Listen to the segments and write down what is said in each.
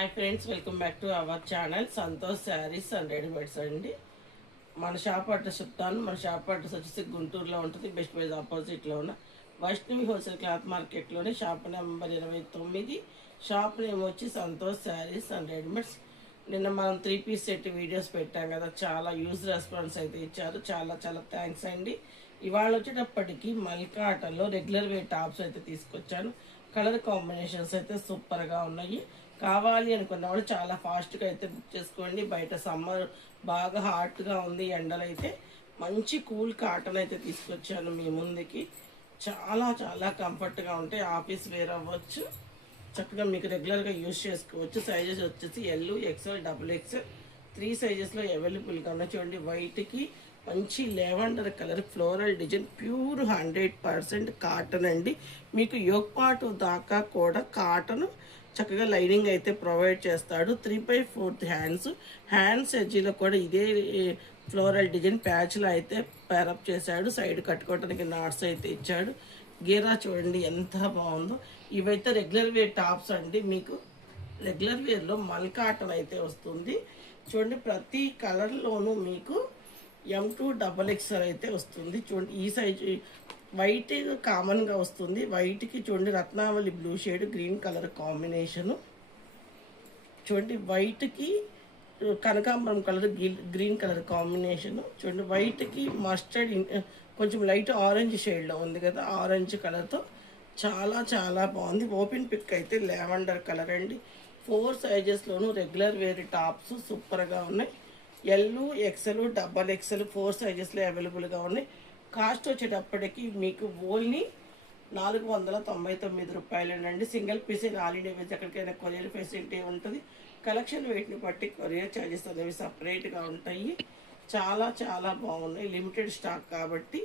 Hi friends, welcome back to our channel Santosh saris and readymades అండి. మన shop address చెప్తాను. మన షాప్ అడ్రస్ వచ్చేసి గుంటూరులో ఉంటుంది. బెస్ట్ ప్రైజ్ ఆపోజిట్లో ఉన్న వైష్ణవి హోల్సేల్ క్లాత్ మార్కెట్లోని షాప్ నెంబర్ 29. షాప్ నేమ్ వచ్చి సంతోష్ శారీస్ అండ్ రెడీమేడ్స్. నిన్న మనం 3 పీస్ సెట్ వీడియోస్ పెట్టాం కదా, చాలా యూజ్ రెస్పాన్స్ అయితే ఇచ్చారు. చాలా చాలా థ్యాంక్స్ అండి. ఇవాళ వచ్చేటప్పటికి మల్కాటన్లో రెగ్యులర్ వేర్ టాప్స్ అయితే తీసుకొచ్చాను. కలర్ కాంబినేషన్స్ అయితే సూపర్గా ఉన్నాయి. కావాలి అనుకున్న వాళ్ళు చాలా ఫాస్ట్గా అయితే బుక్ చేసుకోండి. బయట సమ్మర్ బాగా హాట్గా ఉంది, ఎండలు అయితే మంచి కూల్ కాటన్ అయితే తీసుకొచ్చాను మీ ముందుకి. చాలా చాలా కంఫర్ట్గా ఉంటాయి. ఆఫీస్ వేర్ అవ్వచ్చు, చక్కగా మీకు రెగ్యులర్గా యూజ్ చేసుకోవచ్చు. సైజెస్ వచ్చేసి ఎల్, ఎక్స్ఎల్, XXL 3 సైజెస్లో అవైలబుల్గా ఉన్నాయి. చూడండి, వైట్కి మంచి lavender colour floral design, pure 100% cotton అండి. మీకు యోగ్ పాటు దాకా కూడా కాటన్ చక్కగా లైనింగ్ అయితే ప్రొవైడ్ చేస్తాడు. 3/4 హ్యాండ్స్ ఎడ్జీలో కూడా ఇదే ఫ్లోరల్ డిజైన్ ప్యాచ్లో అయితే పేరప్ చేశాడు. సైడ్ కట్టుకోవడానికి నాట్స్ అయితే ఇచ్చాడు. గీరా చూడండి ఎంత బాగుందో. ఇవైతే రెగ్యులర్ వేర్ టాప్స్ అండి. మీకు రెగ్యులర్ వేర్లో మల్ కాటన్ అయితే వస్తుంది. చూడండి, ప్రతి కలర్లోనూ మీకు M2 XXL అయితే వస్తుంది. చూడండి, ఈ సైజు వైట్ కామన్గా వస్తుంది. వైట్కి చూడండి రత్నావళి blue shade green colour combination. చూడండి, వైట్కి కనకాంబరం కలర్ గ్రీన్ కలర్ కాంబినేషను. చూడండి, వైట్కి మస్టర్డ్ కొంచెం లైట్ ఆరెంజ్ షేడ్లో ఉంది కదా, ఆరెంజ్ కలర్తో చాలా చాలా బాగుంది. ఓపెన్ పిక్ అయితే లావెండర్ కలర్ అండి. 4 సైజెస్లోనూ రెగ్యులర్ వేర్ టాప్స్ సూపర్గా ఉన్నాయి. ఎల్, XL, XXL 4 సైజెస్లో అవైలబుల్గా ఉన్నాయి. కాస్ట్ వచ్చేటప్పటికి మీకు ఓన్లీ 499 రూపాయలేనండి. Single piece all India with ఎక్కడికైనా కొరియర్ ఫెసిలిటీ ఉంటుంది. కలెక్షన్ వెయిట్ని బట్టి కొరియర్ ఛార్జెస్ అనేవి సపరేట్గా ఉంటాయి. చాలా చాలా బాగున్నాయి. లిమిటెడ్ స్టాక్ కాబట్టి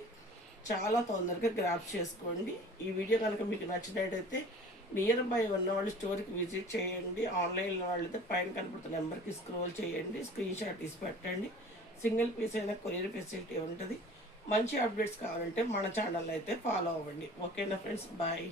చాలా తొందరగా గ్రాప్ చేసుకోండి. ఈ వీడియో కనుక మీకు నచ్చినట్టయితే నియర్ బై ఉన్నవాళ్ళు స్టోర్కి విజిట్ చేయండి. ఆన్లైన్లో వాళ్ళైతే పైన కనపడుతున్న నెంబర్కి స్క్రోల్ చేయండి, స్క్రీన్ షాట్ తీసి పెట్టండి. సింగిల్ పీస్ అయినా కొరియర్ ఫెసిలిటీ ఉంటుంది. మంచి అప్డేట్స్ కావాలంటే మన ఛానల్ అయితే ఫాలో అవ్వండి. ఓకేనా ఫ్రెండ్స్, బాయ్.